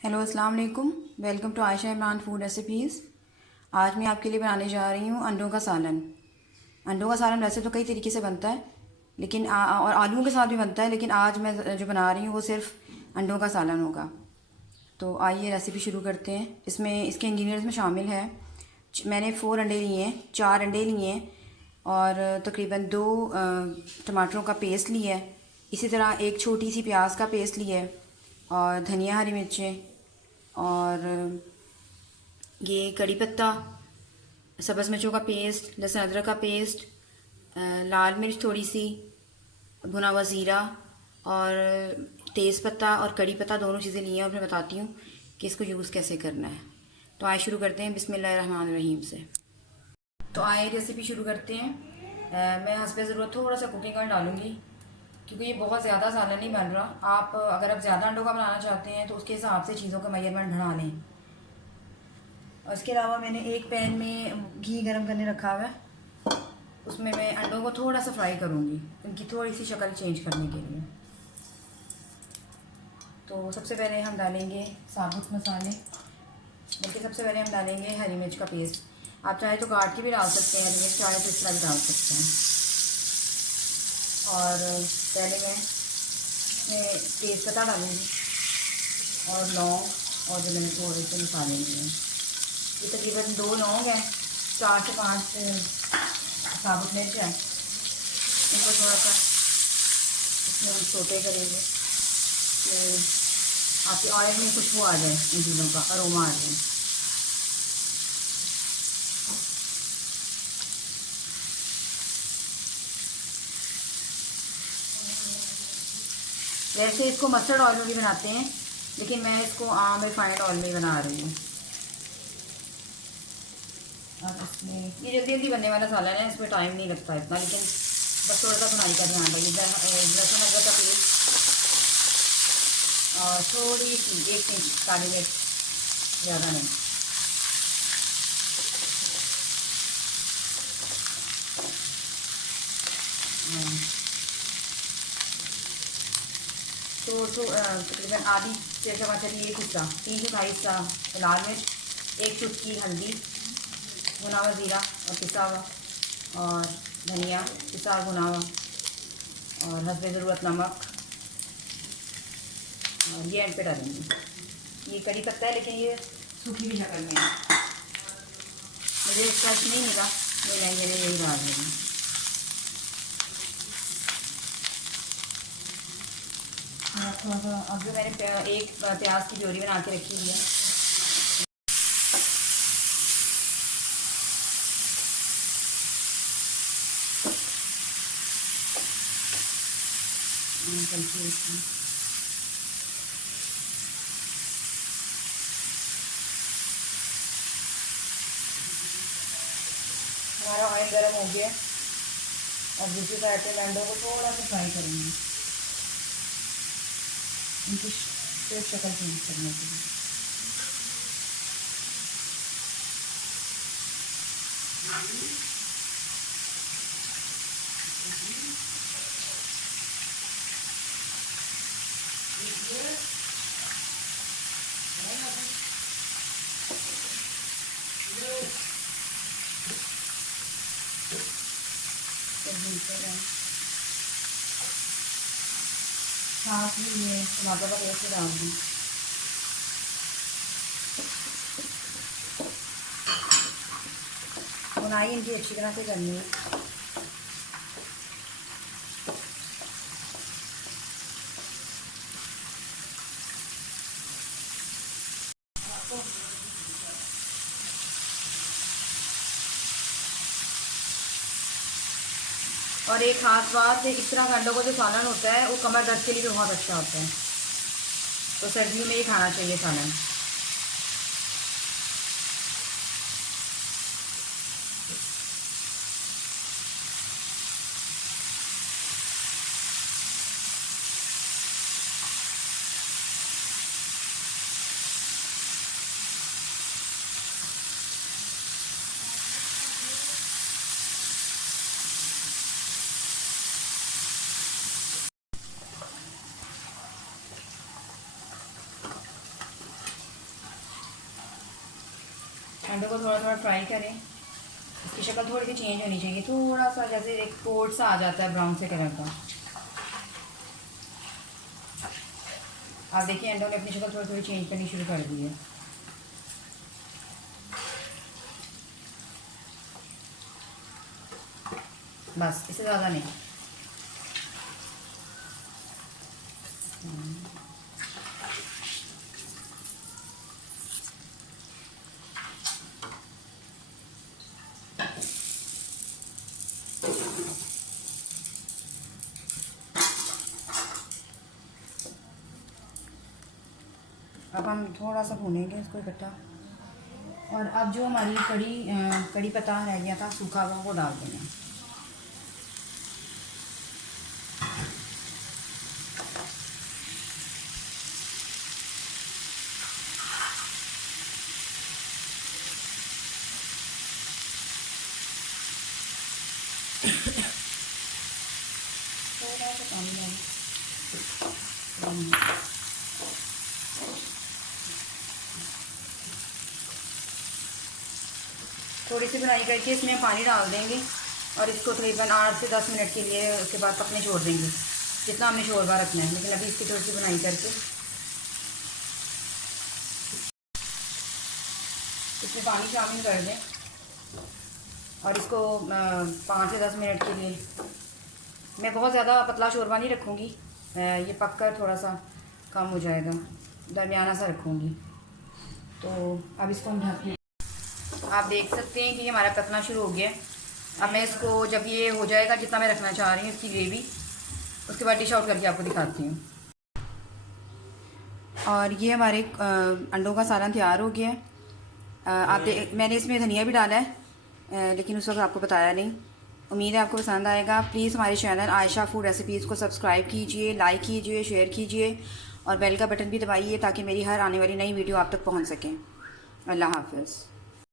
Hello अस्सलाम वालेकुम। Welcome to Ayesha Imran food recipes. आज मैं आपके लिए बनाने जा रही हूँ अंडों का सालन। अंडों का सालन वैसे तो कई तरीके से बनता है, लेकिन और आलूओं के साथ भी बनता है, लेकिन आज मैं जो बना रही हूँ वो सिर्फ अंडों का सालन होगा। तो आइए रेसिपी शुरू करते हैं। इसमें इसके इंग्रेडिएंट्स में शामिल है, मैंने 4 अंडे लिए हैं, 4 अंडे लिए हैं और तकरीबन 2 टमाटरों का पेस्ट लिया है। इसी तरह एक छोटी सी प्याज का पेस्ट लिया है और धनिया, हरी मिर्चें और ये कड़ी पत्ता, सब्ज़ मिर्चों का पेस्ट, लहसुन अदरक का पेस्ट, लाल मिर्च थोड़ी सी, भुना हुआ ज़ीरा और तेज़ पत्ता और कड़ी पत्ता, दोनों चीज़ें ली हैं और मैं बताती हूँ कि इसको यूज़ कैसे करना है। तो आइए शुरू करते हैं बिस्मिल्लाहिर्रहमानिर्रहीम से। तो आइए रेसिपी शुरू करते हैं। मैं हस्बे ज़रूरत थोड़ा सा कुकिंग ऑयल डालूँगी, क्योंकि ये बहुत ज़्यादा सालन नहीं बन रहा। आप अगर आप ज़्यादा अंडों का बनाना चाहते हैं तो उसके हिसाब से चीज़ों का मेजरमेंट बढ़ा लें। और इसके अलावा मैंने एक पैन में घी गरम करने रखा हुआ है, उसमें मैं अंडों को थोड़ा सा फ्राई करूँगी, उनकी थोड़ी सी शक्ल चेंज करने के लिए। तो सबसे पहले हम डालेंगे साबुत मसाले, बल्कि सबसे पहले हम डालेंगे हरी मिर्च का पेस्ट। आप चाहे तो काट के भी डाल सकते हैं हरी मिर्च, चाहे तो इस तरह भी डाल सकते हैं। और पहले मैं तेज़ पत्ता डालूँगी और लौंग, और जो मैंने थोड़े से मसाले लिए हैं, ये तकरीबन 2 लौंग हैं, 4 से 5 साबुत मिर्च है। इनको थोड़ा सा इसमें हम सोटे करेंगे कि आपकी ऑयल में खुशबू आ जाए, इन चीज़ों का अरोमा आ जाए। वैसे इसको मस्टर्ड ऑयल में भी बनाते हैं, लेकिन मैं इसको आम रिफाइंड ऑयल में बना रही हूँ। अब इसमें ये जल्दी जल्दी बनने वाला सालन है, इसमें टाइम नहीं लगता इतना, लेकिन बस थोड़ा सा बुनाई का ध्यान रखिए। लहसुन अदरक का पेस्ट और थोड़ी सी 1 इंच काली मिर्च, ज़्यादा नहीं। तो तकरीबन आधी चम्मच एक हिस्सा, 3 चौथाई हिस्सा लाल मिर्च, 1 चुटकी हल्दी, भुना हुआ ज़ीरा और पिसा हुआ, और धनिया पिसा हुआ भुना हुआ, और हस्बे ज़रूरत नमक, और ये एंड पे डालेंगे। ये कड़ी पत्ता है, लेकिन ये सूखी भी शक्ल में है, मुझे फ्रेश नहीं मिला, मैंने यही डाल देंगे। थोड़ा सा अब जो मैंने एक प्याज की प्योरी बना के रखी हुई है, हमारा ऑयल गर्म हो गया। अब दूसरी साइड पे अंडों को थोड़ा सा फ्राई करेंगे, उनकी शक्ल चेंज करने के लिए। साथ ही ये टमाटर का पेस्ट डाल दूँ। बुनाई इनकी अच्छी तरह से करनी है। और एक खास बात है, इस तरह का अंडों का जो सालन होता है वो कमर दर्द के लिए भी बहुत अच्छा होता है, तो सर्दियों में ही खाना चाहिए सालन। अंडों को थोड़ा थोड़ा फ्राई करें। इसकी शक्ल थोड़ी सी चेंज होनी चाहिए, थोड़ा सा जैसे एक कोट सा आ जाता है ब्राउन से कलर का। आप देखिए अंडों ने अपनी शक्ल थोड़ी थोड़ी चेंज करनी शुरू कर दी है। बस, इससे ज़्यादा नहीं। अब हम थोड़ा सा भूनेंगे इसको इकट्ठा। और अब जो हमारी कड़ी पत्ता रह गया था सूखा हुआ, वो डाल देंगे। थोड़ा सा पानी डालें। थोड़ी सी बनाई करके इसमें पानी डाल देंगे और इसको तकरीबन 8 से 10 मिनट के लिए उसके बाद पकने छोड़ देंगे, जितना हमने शोरबा रखना है। लेकिन अभी इसकी थोड़ी सी बनाई करके इसमें पानी शामिल कर दें और इसको 5 से 10 मिनट के लिए, मैं बहुत ज़्यादा पतला शोरबा नहीं रखूँगी, ये पककर थोड़ा सा कम हो जाएगा, दरमियाना सा रखूँगी। तो अब इसको हम ढक, आप देख सकते हैं कि ये हमारा पकना शुरू हो गया। अब मैं इसको, जब ये हो जाएगा जितना मैं रखना चाह रही हूँ इसकी ग्रेवी, उसके बाद डिश आउट करके आपको दिखाती हूँ। और ये हमारे अंडों का सालन तैयार हो गया है। मैंने इसमें धनिया भी डाला है, लेकिन उस वक्त आपको बताया नहीं। उम्मीद है आपको पसंद आएगा। प्लीज़ हमारे चैनल आयशा फूड रेसिपीज़ को सब्सक्राइब कीजिए, लाइक कीजिए, शेयर कीजिए और बेल का बटन भी दबाइए ताकि मेरी हर आने वाली नई वीडियो आप तक पहुँच सकें। अल्लाह हाफ़िज़।